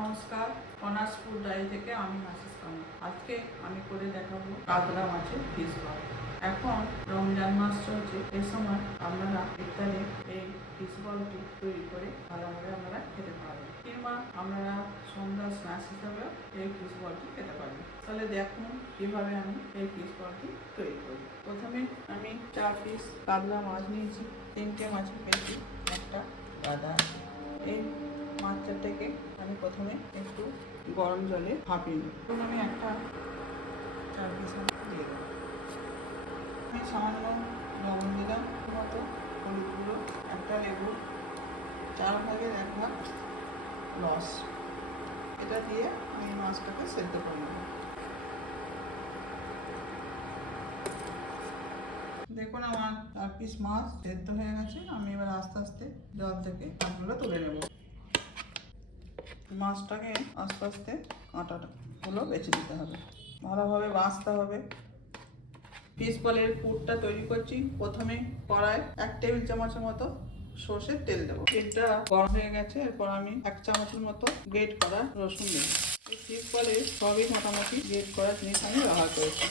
নমস্কার, honours food diary থেকে আমি আশিস কামা। আজকে আমি করে দেখাবো কাতলা মাছের ফিশ বল। এখন রমজান মাস চলছে, এই সময় আপনারা ইফতারে এই ফিশ বলটি তৈরি করে ভালোভাবে আপনারা খেতে পারবেন, কিংবা আপনারা সন্ধ্যা স্ন্যাক্স হিসাবেও এই ফিশ বলটি খেতে পারবেন। তাহলে দেখুন কিভাবে আমি এই ফিশ বলটি তৈরি করি। প্রথমে আমি 4 পিস কাতলা মাছ নিয়েছি, 3টে মাছের পেয়েছি, একটা গাদা। এই মাছ চারটাকে আমি প্রথমে একটু গরম জলে ভাপিয়ে নিই। এখন আমি একটা 4 পিস দিয়ে দেবো। আমি সামান্য লবণ দিলাম, মতো হলুদ গুঁড়ো, একটা লেবু, 4 ভাগের 1 ভাগ রস, এটা দিয়ে আমি মাছটাকে সেদ্ধ করে নেব। দেখুন আমার 4 পিস মাছ সেদ্ধ হয়ে গেছে। আমি এবার আস্তে আস্তে জল থেকে মাছগুলো তুলে নেব। মাছটাকে আস্তে আস্তে কাঁটাগুলো বেছে দিতে হবে, ভালোভাবে বাছতে হবে। ফিশ বলের পুরটা তৈরি করছি। প্রথমে কড়ায় 1 টেবিল চামচের মতো সর্ষের তেল দেবো। তেলটা গরম হয়ে গেছে, এরপর আমি 1 চামচের মতো গ্রেট করা রসুন দেবো। এই ফিশ বলে সবই মোটামুটি গ্রেট করা জিনিস আমি ব্যবহার করেছি।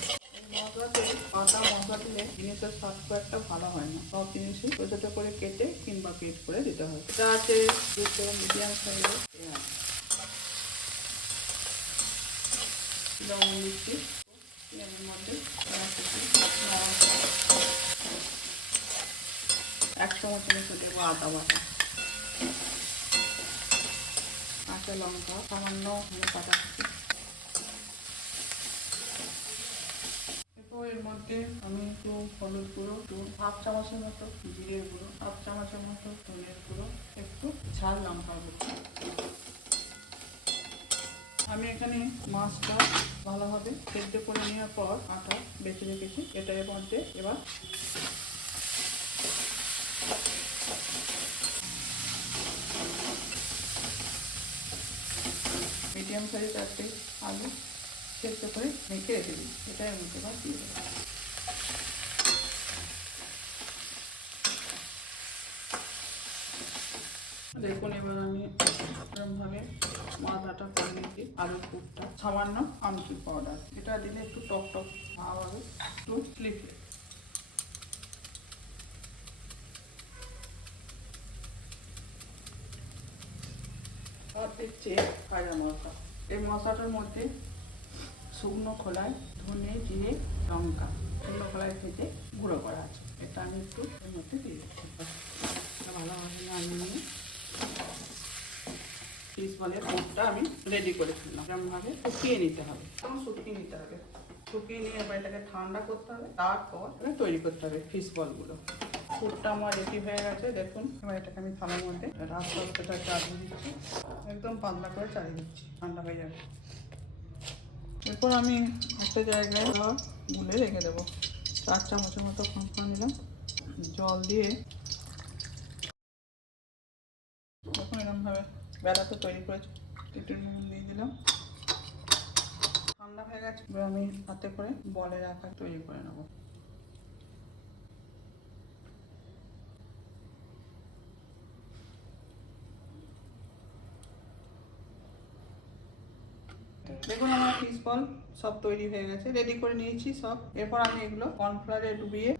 মশলাতে আদা মশলা দিলে জিনিসের স্বাদ খুব একটা ভালো হয় না। সব জিনিসই ছোটো ছোটো করে কেটে কিংবা পেট করে দিতে হয়। এটা আছে দুটো মিডিয়াম সাইজের পেঁয়াজ, লবণ দিচ্ছি, পেঁয়াজের মধ্যে 1 চামচের মতো দেবো আদা বাটা, কাঁচা লঙ্কা, সামান্য কাটা কুচি। এর মধ্যে আমি একটু হলুদ গুঁড়ো, একটু 1/2 চামচের মতো জিরের গুঁড়ো, 1/2 চামচের মতো ধনের গুঁড়ো, একটু ঝাল লঙ্কা গুঁড়ো। আমি এখানে মাছটা ভালোভাবে সেদ্ধ করে নেওয়ার পর আটা বেছে রেখেছি, এটার মধ্যে এবার মিডিয়াম সাইজ 4টে আলু সেদ্ধ করে মেখে রেখে দিই, এটা এর মধ্যে এবার দিয়ে দেবো। দেখুন এবার আমি এরকমভাবে মাথাটা করে নিয়েছি। আলুর পুরটা, সামান্য আমচুর পাউডার, এটা দিলে একটু টক টক ভাব হবে, একটু লিখে আর দিচ্ছি ভাজা মশলা। এই মশলাটার মধ্যে শুকনো খোলায় ধনে, জিরে, লঙ্কা শুকনো খোলায় ভেজে গুঁড়ো করা আছে, এটা আমি একটু এর মধ্যে দিয়ে দিচ্ছি। ভালোভাবে নামিয়ে নিয়ে ফিশ বলের পুরটা আমি রেডি করে ফেললাম। এরকমভাবে শুকিয়ে নিতে হবে, শুকিয়ে নিতে হবে। শুকিয়ে নিয়ে এবার এটাকে ঠান্ডা করতে হবে, তারপর তৈরি করতে হবে ফিশ বলগুলো। পুরটা আমার রেডি হয়ে গেছে, দেখুন। এবার এটাকে আমি থালার মধ্যে রাস্তাটা চালিয়ে দিচ্ছি, একদম পাতলা করে চালিয়ে দিচ্ছি, ঠান্ডা হয়ে যাবে। এরপর আমি একটা জায়গায় গুলে রেখে দেবো। 4 চামচের মতো কর্নফ্লাওয়ার নিলাম, জল দিয়ে দেখুন এরকমভাবে বেলাটা তৈরি করেছি, একটু নুন দিয়ে দিলাম। ঠান্ডা হয়ে গেছে, এবার আমি হাতে করে বলের আকার তৈরি করে নেব। দেখুন আমার ফিশ বল সব তৈরি হয়ে গেছে, রেডি করে নিয়েছি সব। এরপর আমি এগুলো কর্নফ্লাওয়ারে ডুবিয়ে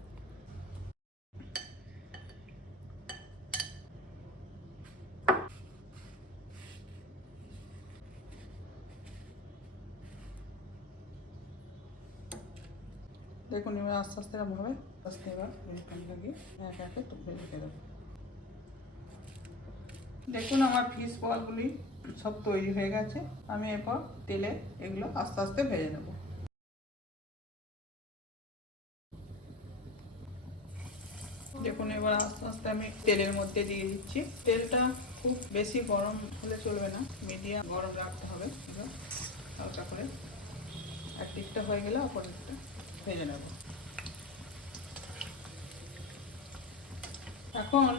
দেখুন এবার আস্তে আস্তে এরকমভাবে আস্তে এবার লাগিয়ে একে একে তুলে রেখে দেবো। দেখুন আমার ফিশ বলগুলি সব তৈরি হয়ে গেছে। আমি এরপর তেলে এগুলো আস্তে আস্তে ভেজে নেব। দেখুন এবার আস্তে আস্তে আমি তেলের মধ্যে দিয়ে দিচ্ছি। তেলটা খুব বেশি গরম হলে চলবে না, মিডিয়াম গরম রাখতে হবে। এবার হালকা করে এক দিকটা হয়ে গেলে অপর দিকটা ভেজে নেব। এখন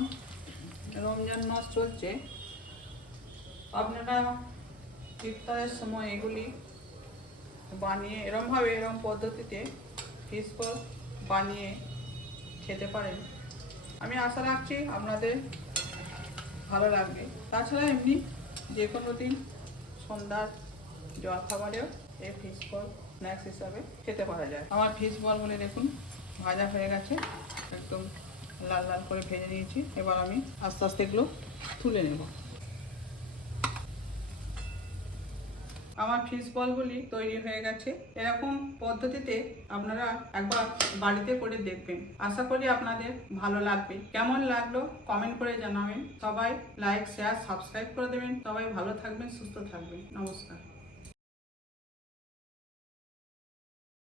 রমজান মাস চলছে, আপনারা ইফতারের সময় এগুলি বানিয়ে এরম পদ্ধতিতে ফিশ বল বানিয়ে খেতে পারেন। আমি আশা রাখছি আপনাদের ভালো লাগবে। তাছাড়া এমনি যে কোনো দিন সন্ধ্যার জলখাবারেও এই ফিশ বল স্ন্যাক্স হিসাবে খেতে পারা যায়। আমার ফিশ বলগুলি দেখুন ভাজা হয়ে গেছে, একদম লাল লাল করে ভেজে নিয়েছি। এবার আমি আস্তে আস্তে এগুলো তুলে নেব। আমার ফিশ বলগুলি তৈরি হয়ে গেছে। এরকম পদ্ধতিতে আপনারা একবার বাড়িতে করে দেখবেন। আশা করি আপনাদের ভালো লাগবে। কেমন লাগলো কমেন্ট করে জানাবেন। সবাই লাইক, শেয়ার, সাবস্ক্রাইব করে দেবেন। সবাই ভালো থাকবেন, সুস্থ থাকবেন। নমস্কার।